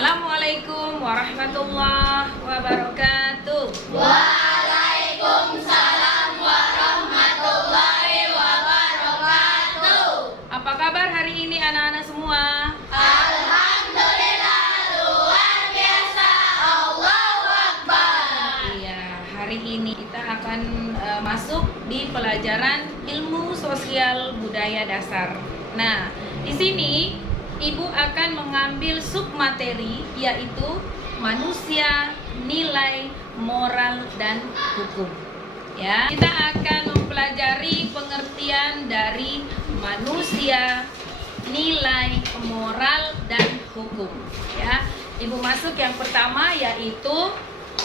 Assalamualaikum warahmatullahi wabarakatuh. Waalaikumsalam warahmatullahi wabarakatuh. Apa kabar hari ini anak-anak semua? Alhamdulillah luar biasa. Allahu Akbar. Iya, hari ini kita akan masuk di pelajaran ilmu sosial budaya dasar. Nah, di sini Ibu akan mengambil submateri yaitu manusia, nilai, moral, dan hukum. Ya, kita akan mempelajari pengertian dari manusia, nilai, moral, dan hukum. Ya, Ibu masuk yang pertama yaitu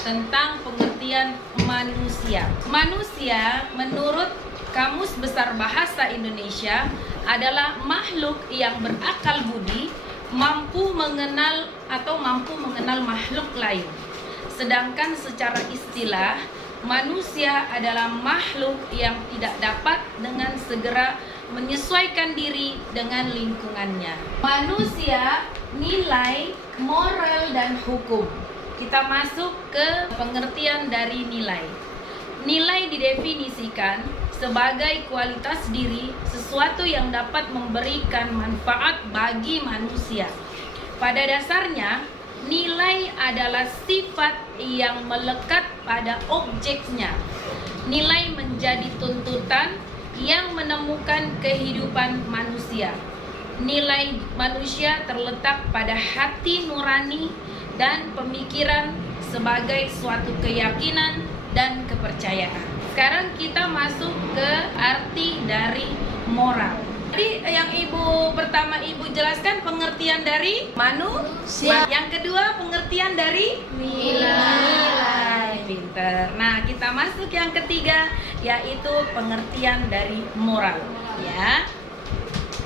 tentang pengertian manusia. Manusia menurut Kamus Besar Bahasa Indonesia adalah makhluk yang berakal budi, mampu mengenal makhluk lain. Sedangkan secara istilah, manusia adalah makhluk yang tidak dapat dengan segera menyesuaikan diri dengan lingkungannya. Manusia, nilai, moral, dan hukum. Kita masuk ke pengertian dari nilai. Nilai didefinisikan sebagai kualitas diri, sesuatu yang dapat memberikan manfaat bagi manusia. Pada dasarnya, nilai adalah sifat yang melekat pada objeknya. Nilai menjadi tuntutan yang menemukan kehidupan manusia. Nilai manusia terletak pada hati nurani dan pemikiran sebagai suatu keyakinan dan kepercayaan. Sekarang kita masuk ke arti dari moral. Jadi yang pertama ibu jelaskan pengertian dari manusia. Yang kedua pengertian dari nilai. Pinter. Nah, kita masuk yang ketiga yaitu pengertian dari moral. Ya.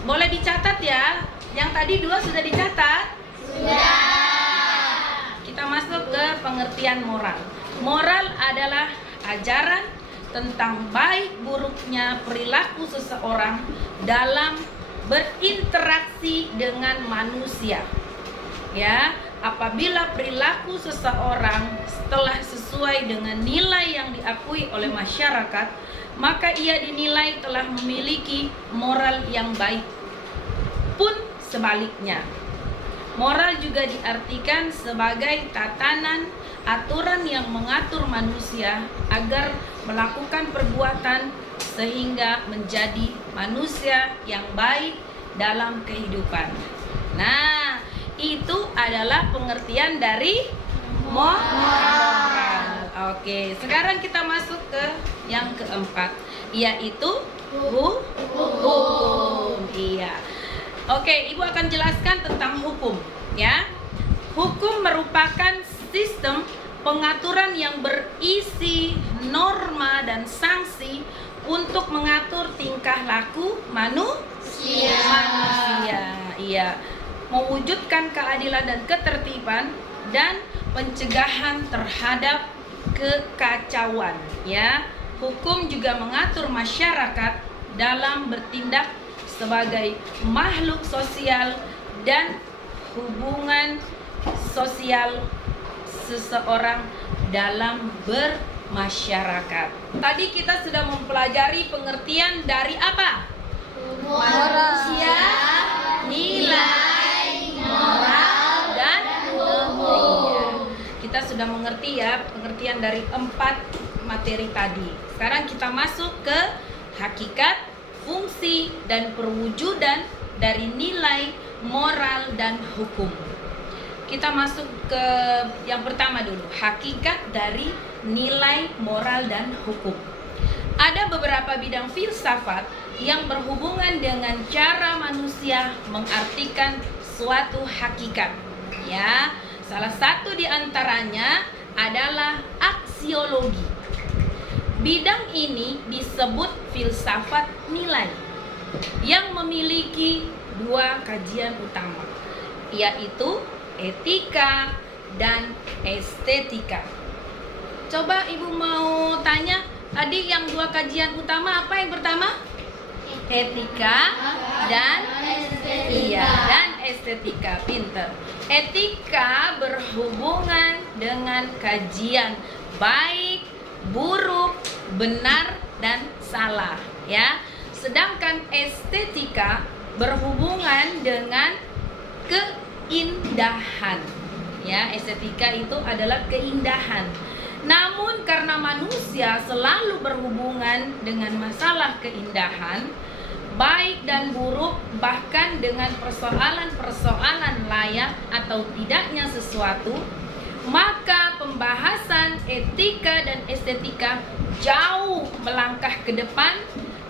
Boleh dicatat ya. Yang tadi dua sudah dicatat? Sudah. Kita masuk ke pengertian moral. Moral adalah ajaran tentang baik buruknya perilaku seseorang dalam berinteraksi dengan manusia. Ya, apabila perilaku seseorang telah sesuai dengan nilai yang diakui oleh masyarakat, maka ia dinilai telah memiliki moral yang baik. Pun sebaliknya, moral juga diartikan sebagai tatanan aturan yang mengatur manusia agar melakukan perbuatan sehingga menjadi manusia yang baik dalam kehidupan. Nah, itu adalah pengertian dari moral. Oke, sekarang kita masuk ke yang keempat, yaitu hukum. Iya. Oke, Ibu akan jelaskan tentang hukum, ya. Hukum merupakan sistem pengaturan yang berisi norma dan sanksi untuk mengatur tingkah laku manusia. Iya, mewujudkan keadilan dan ketertiban dan pencegahan terhadap kekacauan, ya. Hukum juga mengatur masyarakat dalam bertindak sebagai makhluk sosial dan hubungan sosial seseorang dalam bermasyarakat. Tadi kita sudah mempelajari pengertian dari apa? Manusia, nilai, moral, dan hukum. Kita sudah mengerti ya pengertian dari 4 materi tadi. Sekarang kita masuk ke hakikat, fungsi, dan perwujudan dari nilai, moral, dan hukum. Kita masuk ke yang pertama dulu, hakikat dari nilai, moral, dan hukum. Ada beberapa bidang filsafat yang berhubungan dengan cara manusia mengartikan suatu hakikat. Ya, salah satu di antaranya adalah aksiologi. Bidang ini disebut filsafat nilai yang memiliki 2 kajian utama, yaitu etika dan estetika. Coba Ibu mau tanya, tadi yang 2 kajian utama apa yang pertama? Etika dan estetika. Pinter. Etika berhubungan dengan kajian baik, buruk, benar, dan salah, ya. Sedangkan estetika berhubungan dengan keindahan. Ya, estetika itu adalah keindahan. Namun karena manusia selalu berhubungan dengan masalah keindahan, baik dan buruk, bahkan dengan persoalan-persoalan layak atau tidaknya sesuatu, maka pembahasan etika dan estetika jauh melangkah ke depan,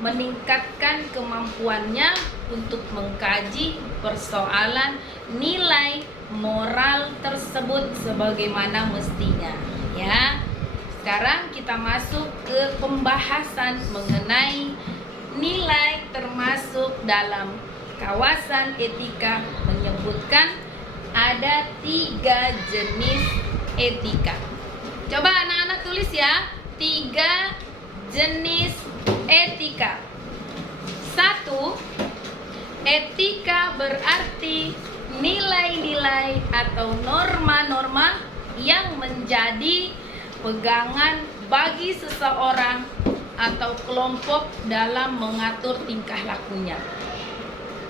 meningkatkan kemampuannya untuk mengkaji persoalan nilai moral tersebut sebagaimana mestinya, ya. Sekarang kita masuk ke pembahasan mengenai nilai termasuk dalam kawasan etika, menyebutkan ada 3 jenis etika. Coba anak-anak tulis ya, 3 jenis etika. 1. Etika berarti nilai-nilai atau norma-norma yang menjadi pegangan bagi seseorang atau kelompok dalam mengatur tingkah lakunya.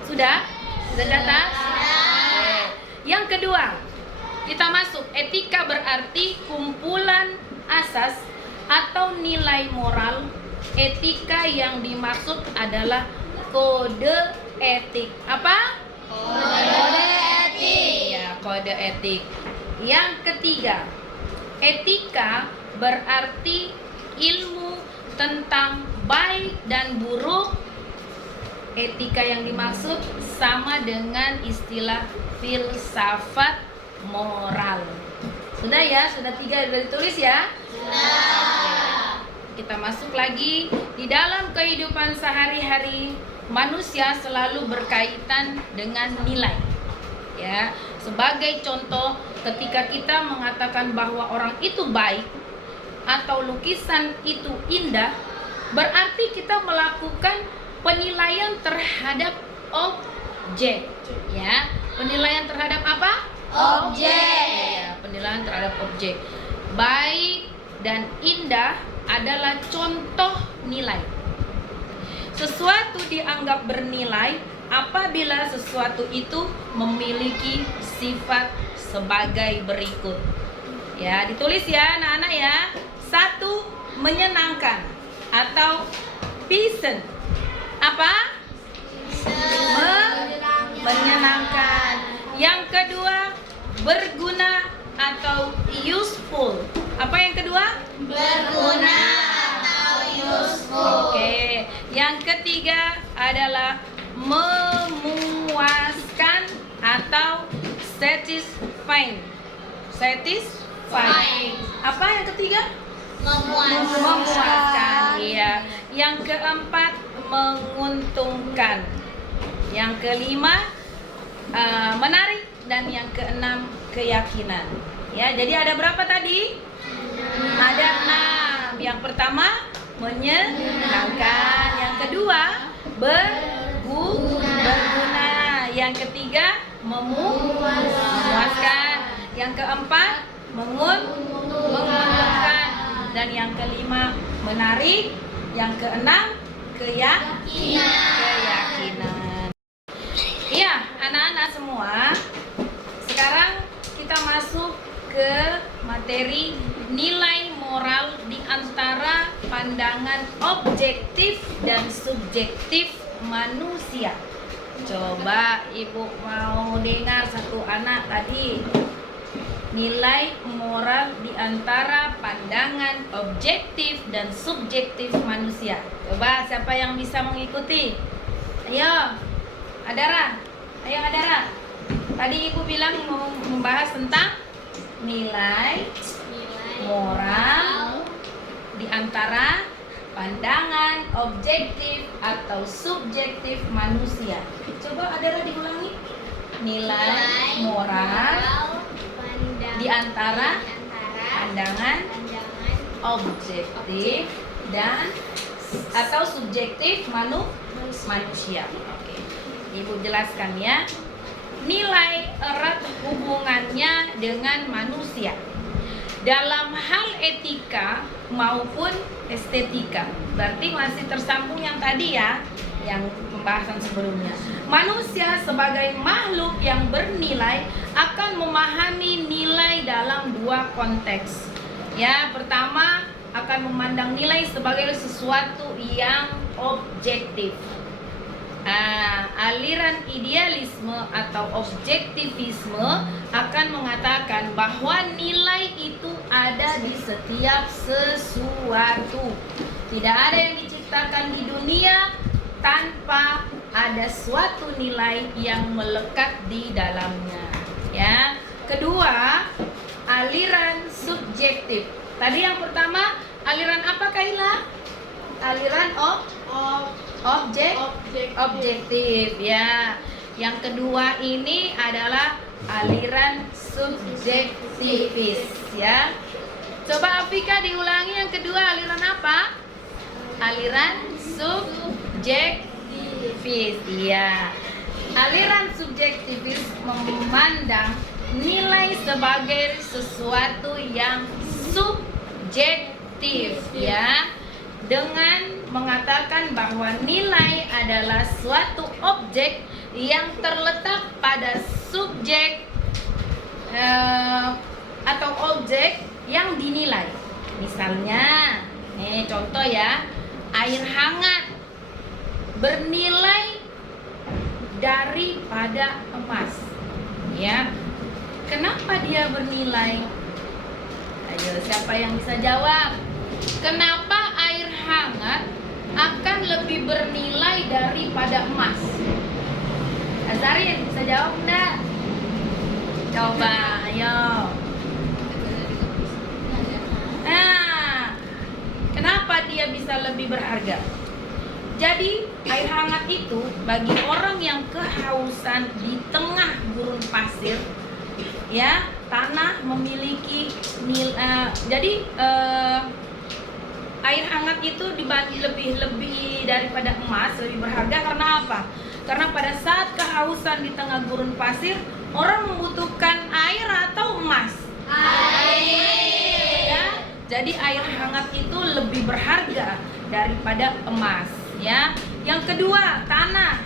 Sudah? Sudah data? Yang kedua, kita masuk etika berarti kumpulan asas atau nilai moral. Etika yang dimaksud adalah kode etik. Apa? Kode etik. Ya, kode etik. Yang ketiga, etika berarti ilmu tentang baik dan buruk. Etika yang dimaksud sama dengan istilah filsafat moral. Sudah ya? Sudah 3 sudah ditulis ya? Sudah. Kita masuk lagi. Di dalam kehidupan sehari-hari, manusia selalu berkaitan dengan nilai. Ya, sebagai contoh, ketika kita mengatakan bahwa orang itu baik atau lukisan itu indah, berarti kita melakukan penilaian terhadap objek. Ya, penilaian terhadap apa? Objek. Ya, penilaian terhadap objek. Baik dan indah adalah contoh nilai. Sesuatu dianggap bernilai apabila sesuatu itu memiliki sifat sebagai berikut. Ya, ditulis ya anak-anak ya. 1. Menyenangkan atau pleasant. Apa? Menyenangkan. Yang kedua, berguna atau useful. Apa yang kedua? Berguna atau useful. Oke. Yang ketiga adalah memuaskan atau satisfying. Satisfying. Apa yang ketiga? Memuaskan. Iya. Yang keempat, menguntungkan. Yang kelima, menarik. Dan yang keenam, keyakinan. Ya, jadi ada berapa tadi? Ada 6. Yang pertama, menyenangkan. Yang kedua, berguna. Yang ketiga, memuaskan. Yang keempat, menguntungkan. Dan yang kelima, menarik. Yang keenam, keyakinan. Iya, anak-anak semua. Sekarang kita masuk ke materi nilai moral di antara pandangan objektif dan subjektif manusia. Coba ibu mau dengar satu anak tadi. Nilai moral di antara pandangan objektif dan subjektif manusia. Coba siapa yang bisa mengikuti? Ayo, Adara. Ayo Adara. Tadi ibu bilang mau membahas tentang nilai moral di antara pandangan objektif atau subjektif manusia. Coba Adara diulangi. Nilai moral di antara pandangan objektif dan atau subjektif manusia. Oke. Ibu jelaskan ya. nilai erat hubungannya dengan manusia dalam hal etika maupun estetika. Berarti masih tersambung yang tadi ya, yang pembahasan sebelumnya. Manusia sebagai makhluk yang bernilai akan memahami nilai dalam dua konteks. Ya, pertama akan memandang nilai sebagai sesuatu yang objektif. Aliran idealisme atau objektivisme akan mengatakan bahwa nilai itu ada di setiap sesuatu. Tidak ada yang diciptakan di dunia tanpa ada suatu nilai yang melekat di dalamnya. Ya. Kedua, aliran subjektif. Tadi yang pertama, aliran apa Kaila? Aliran objektif ya. Yang kedua ini adalah aliran subjektivis ya. Coba Afika diulangi yang kedua, aliran apa? Aliran subjektivis ya. Aliran subjektivis memandang nilai sebagai sesuatu yang subjektif ya, dengan mengatakan bahwa nilai adalah suatu objek yang terletak pada subjek atau objek yang dinilai. Misalnya, contoh ya, air hangat bernilai daripada emas. Ya, kenapa dia bernilai? Ayo, siapa yang bisa jawab? Kenapa air hangat akan lebih bernilai daripada emas? Azarin, bisa jawab enggak? Coba, ayo. Nah, kenapa dia bisa lebih berharga? Jadi, air hangat itu bagi orang yang kehausan di tengah gurun pasir, ya, tanah memiliki air hangat itu lebih daripada emas, lebih berharga karena apa? Karena pada saat kehausan di tengah gurun pasir, orang membutuhkan air atau emas? Air. Ya, jadi air hangat itu lebih berharga daripada emas, ya. Yang kedua, tanah.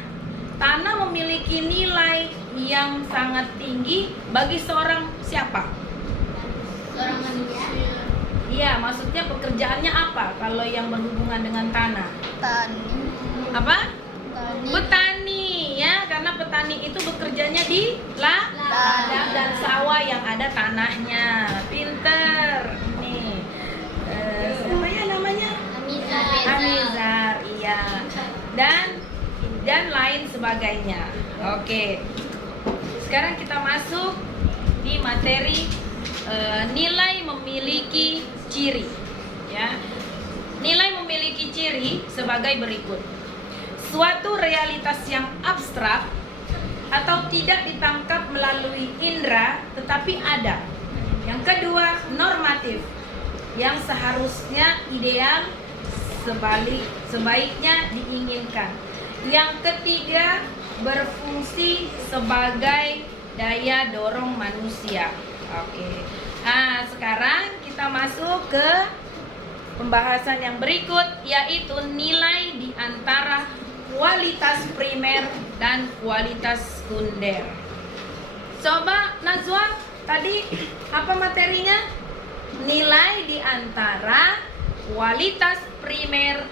Tanah memiliki nilai yang sangat tinggi bagi seorang siapa? Seorang manusia. Iya, maksudnya pekerjaannya apa kalau yang berhubungan dengan tanah? Tani. Apa? Tani. Petani, ya, karena petani itu bekerjanya di ladang dan sawah yang ada tanahnya. Pinter. Nih, siapa ya namanya? Amizar, iya. Dan lain sebagainya. Oke. Sekarang kita masuk di materi nilai memiliki ciri. Ya. Nilai memiliki ciri sebagai berikut. Suatu realitas yang abstrak atau tidak ditangkap melalui indera tetapi ada. Yang kedua, normatif, yang seharusnya ideal, sebaiknya diinginkan. Yang ketiga, berfungsi sebagai daya dorong manusia. Oke. Nah, sekarang kita masuk ke pembahasan yang berikut, yaitu nilai di antara kualitas primer dan kualitas sekunder. Coba Najwa, tadi apa materinya? Nilai di antara kualitas primer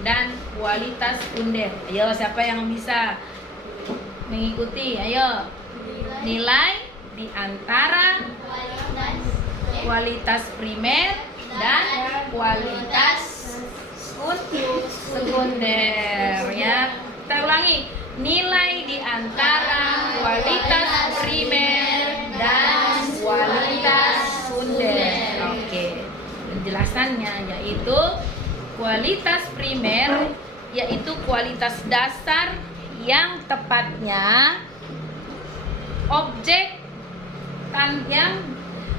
dan kualitas sekunder. Ayo, siapa yang bisa mengikuti? Ayo. Nilai di antara kualitas primer dan kualitas sekunder, ya. Kita ulangi. Nilai di antara kualitas primer dan kualitas sekunder. Oke. Penjelasannya yaitu kualitas primer yaitu kualitas dasar yang tepatnya objek yang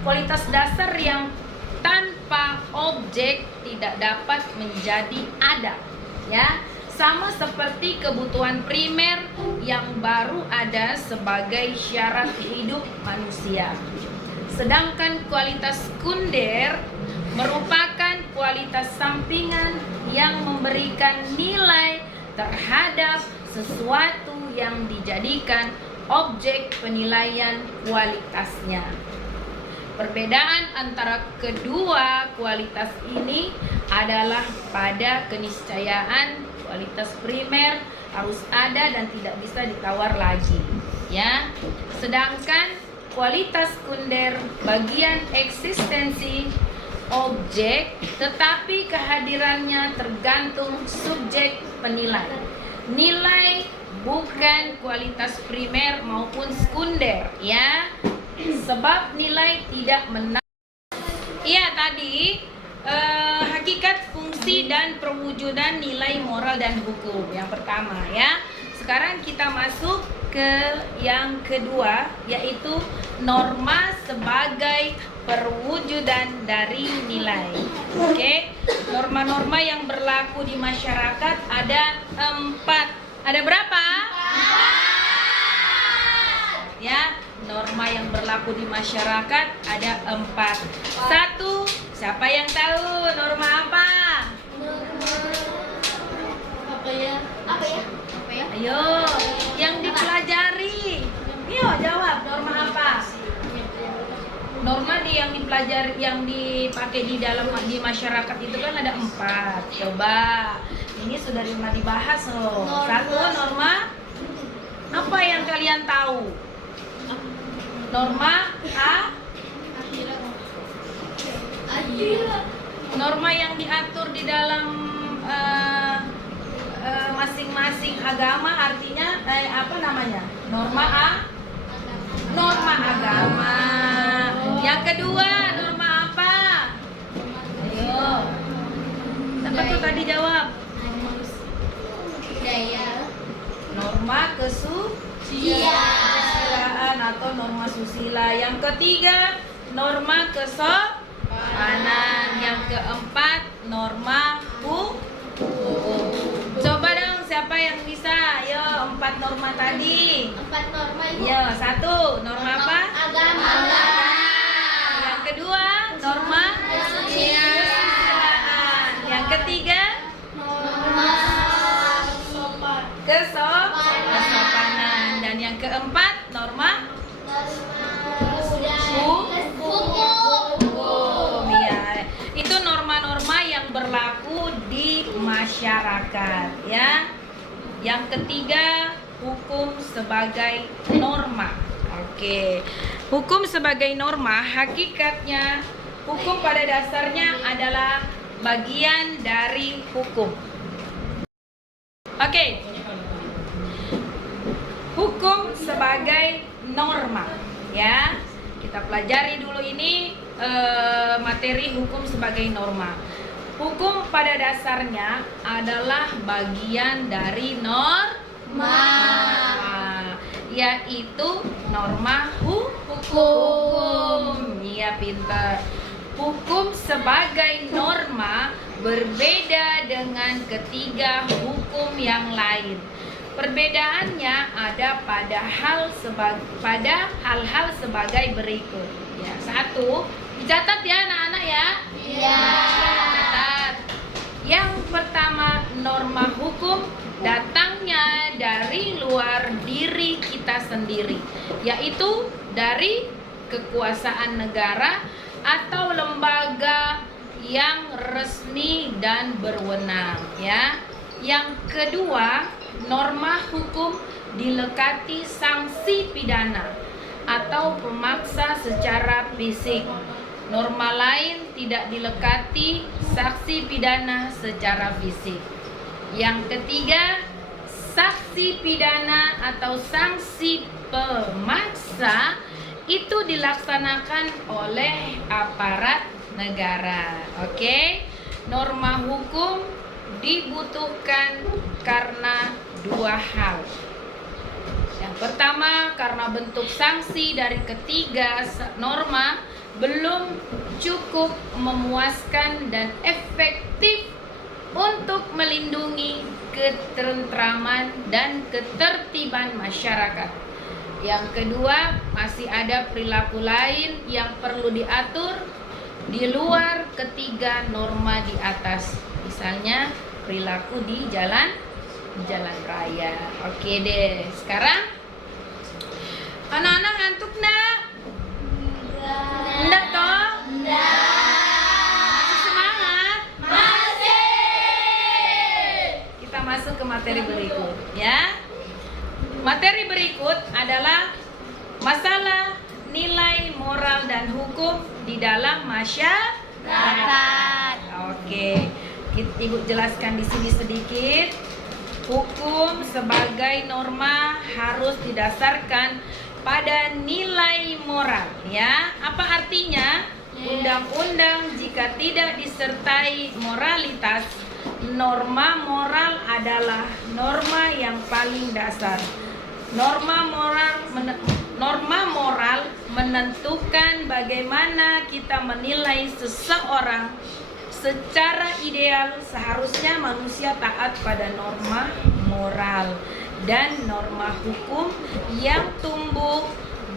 kualitas dasar yang tanpa objek tidak dapat menjadi ada, ya. sama seperti kebutuhan primer yang baru ada sebagai syarat hidup manusia. Sedangkan kualitas sekunder merupakan kualitas sampingan yang memberikan nilai terhadap sesuatu yang dijadikan objek penilaian kualitasnya. Perbedaan antara kedua kualitas ini adalah pada keniscayaan kualitas primer harus ada dan tidak bisa ditawar lagi, ya. Sedangkan kualitas sekunder bagian eksistensi objek, tetapi kehadirannya tergantung subjek penilai. Nilai bukan kualitas primer maupun sekunder, ya. Sebab nilai tidak Iya, tadi hakikat, fungsi, dan perwujudan nilai moral dan hukum yang pertama, ya. Sekarang kita masuk ke yang kedua, yaitu norma sebagai perwujudan dari nilai. Oke, norma-norma yang berlaku di masyarakat ada 4. Ada berapa? 4. Ya, norma yang berlaku di masyarakat ada 4. 1, siapa yang tahu norma apa? Apa ya? Ayo, yang dipelajari. Yo, jawab norma apa? Norma yang dipelajari, yang dipakai di di masyarakat itu kan ada 4. Coba, ini sudah pernah dibahas loh. 1, norma apa yang kalian tahu? Norma norma yang diatur di dalam masing-masing agama, artinya apa namanya? Norma agama. Yang kedua, norma apa? Ayo. Siapa tuh tadi jawab? Norma kesusilaan atau norma susila. Yang ketiga, norma kesopanan. Yang keempat, norma hukum. Coba dong, siapa yang bisa? Ayo, 4 norma tadi. 4 norma Ibu. Yo, 1, norma apa? Agama. Yang kedua, norma kesusilaan. Yang ketiga, Norma kesopanan. Dan yang keempat, norma hukum. Ya, itu norma-norma yang berlaku di masyarakat, ya. Yang ketiga, hukum sebagai norma. Oke. Hukum sebagai norma, hakikatnya hukum pada dasarnya adalah bagian dari hukum. Oke. Hukum sebagai norma, ya. Kita pelajari dulu ini materi hukum sebagai norma. Hukum pada dasarnya adalah bagian dari norma, yaitu norma hukum. Iya, pintar. Hukum sebagai norma berbeda dengan ketiga hukum yang lain. Perbedaannya ada pada hal-hal sebagai berikut. Ya, 1, dicatat ya anak-anak ya. Iya. Catat. Yang pertama, norma hukum datangnya dari luar diri kita sendiri, yaitu dari kekuasaan negara atau lembaga yang resmi dan berwenang, ya. Yang kedua, norma hukum dilekati sanksi pidana atau pemaksa secara fisik. Norma lain tidak dilekati sanksi pidana secara fisik. Yang ketiga, sanksi pidana atau sanksi pemaksa itu dilaksanakan oleh aparat negara. Oke? Norma hukum dibutuhkan karena 2 hal. Yang pertama, karena bentuk sanksi dari ketiga norma belum cukup memuaskan dan efektif untuk melindungi ketentraman dan ketertiban masyarakat. Yang kedua, masih ada perilaku lain yang perlu diatur di luar ketiga norma di atas. Misalnya perilaku di jalan raya. Oke deh. Sekarang anak-anak ngantuk nak? Enggak toh? Masih semangat? Masih. Kita masuk ke materi berikut ya. Materi berikut adalah masalah nilai moral dan hukum di dalam masyarakat. Oke, Ibu jelaskan di sini sedikit. Hukum sebagai norma harus didasarkan pada nilai moral, ya. Apa artinya? Undang-undang jika tidak disertai moralitas, norma moral adalah norma yang paling dasar. Norma moral menentukan bagaimana kita menilai seseorang. Secara ideal seharusnya manusia taat pada norma moral dan norma hukum yang tumbuh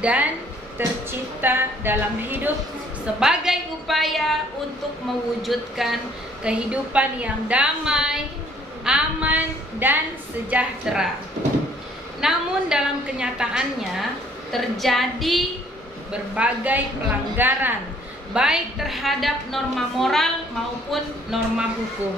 dan tercipta dalam hidup sebagai upaya untuk mewujudkan kehidupan yang damai, aman, dan sejahtera. Namun dalam kenyataannya terjadi berbagai pelanggaran baik terhadap norma moral maupun norma hukum.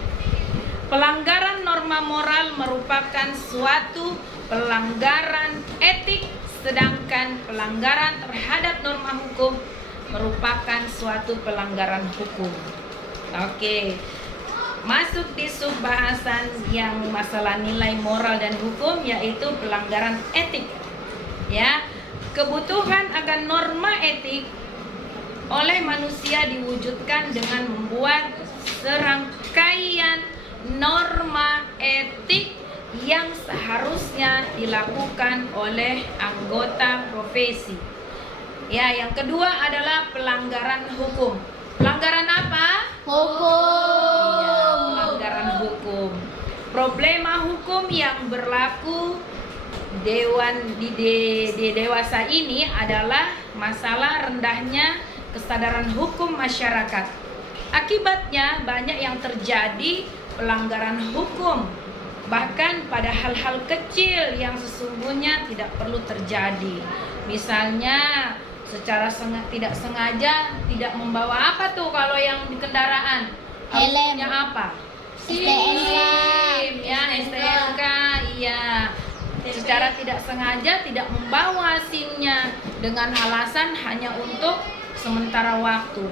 Pelanggaran norma moral merupakan suatu pelanggaran etik, sedangkan pelanggaran terhadap norma hukum merupakan suatu pelanggaran hukum. Oke. Masuk di subbahasan yang masalah nilai moral dan hukum, yaitu pelanggaran etik. Ya, kebutuhan akan norma etik oleh manusia diwujudkan dengan membuat serangkaian norma etik yang seharusnya dilakukan oleh anggota profesi. Ya, yang kedua adalah pelanggaran hukum. Pelanggaran apa? Hukum. Iya, pelanggaran hukum. Problema hukum yang berlaku di dewasa ini adalah masalah rendahnya kesadaran hukum masyarakat. Akibatnya banyak yang terjadi pelanggaran hukum, bahkan pada hal-hal kecil yang sesungguhnya tidak perlu terjadi. Misalnya secara tidak sengaja tidak membawa apa tuh kalau yang di kendaraan? Helm. Harusnya apa? STNK. Ya, STNK, iya. Secara tidak sengaja tidak membawa SIM-nya dengan alasan hanya untuk sementara waktu.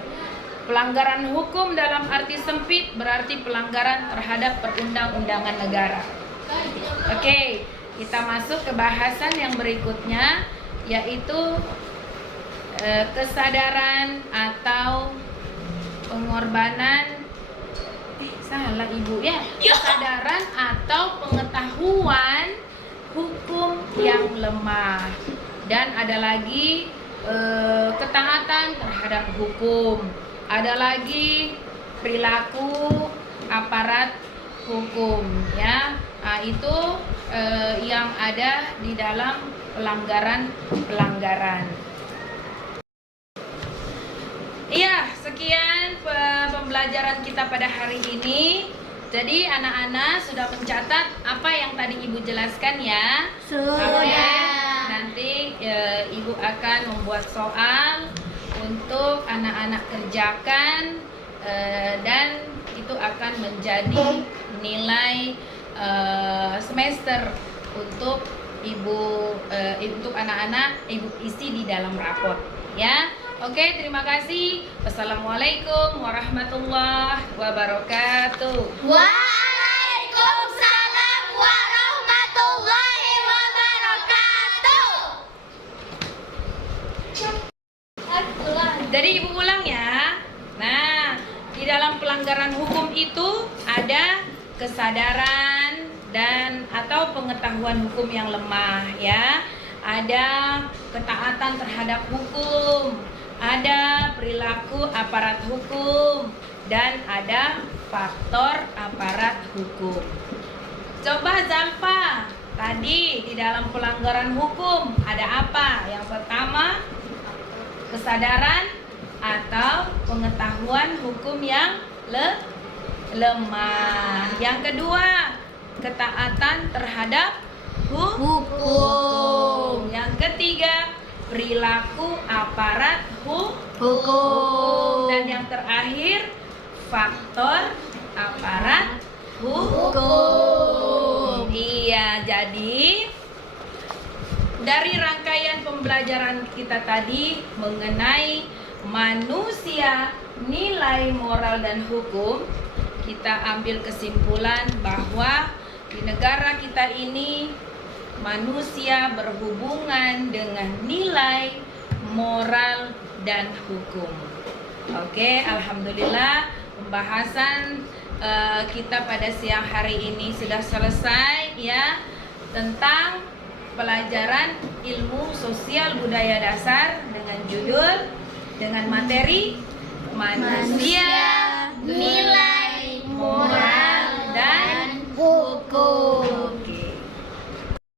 Pelanggaran hukum dalam arti sempit berarti pelanggaran terhadap perundang-undangan negara. Oke, kita masuk ke bahasan yang berikutnya, yaitu kesadaran atau pengorbanan. Salah ibu ya. Kesadaran atau pengetahuan hukum yang lemah. Dan ada lagi ketaatan terhadap hukum. Ada lagi perilaku aparat hukum, ya. Nah, itu yang ada di dalam pelanggaran. Iya, sekian pembelajaran kita pada hari ini. Jadi anak-anak sudah mencatat apa yang tadi Ibu jelaskan ya? Sudah. Oke, nanti Ibu akan membuat soal untuk anak-anak kerjakan dan itu akan menjadi nilai semester untuk Ibu untuk anak-anak Ibu isi di dalam raport ya. Oke, terima kasih. Wassalamualaikum warahmatullahi wabarakatuh. Waalaikumsalam warahmatullahi wabarakatuh. Jadi Ibu ulang ya. Nah, di dalam pelanggaran hukum itu ada kesadaran dan atau pengetahuan hukum yang lemah ya. Ada ketaatan terhadap hukum, ada perilaku aparat hukum, dan ada faktor aparat hukum. Coba Zalfa, tadi di dalam pelanggaran hukum ada apa? Yang pertama, kesadaran atau pengetahuan hukum yang lemah. Yang kedua, ketaatan terhadap hukum. Yang ketiga, perilaku aparat hukum. Dan yang terakhir, faktor aparat hukum. Iya, jadi dari rangkaian pembelajaran kita tadi mengenai manusia, nilai moral dan hukum, kita ambil kesimpulan bahwa di negara kita ini manusia berhubungan dengan nilai moral dan hukum. Oke, alhamdulillah pembahasan kita pada siang hari ini sudah selesai ya, tentang pelajaran ilmu sosial budaya dasar dengan judul, dengan materi manusia,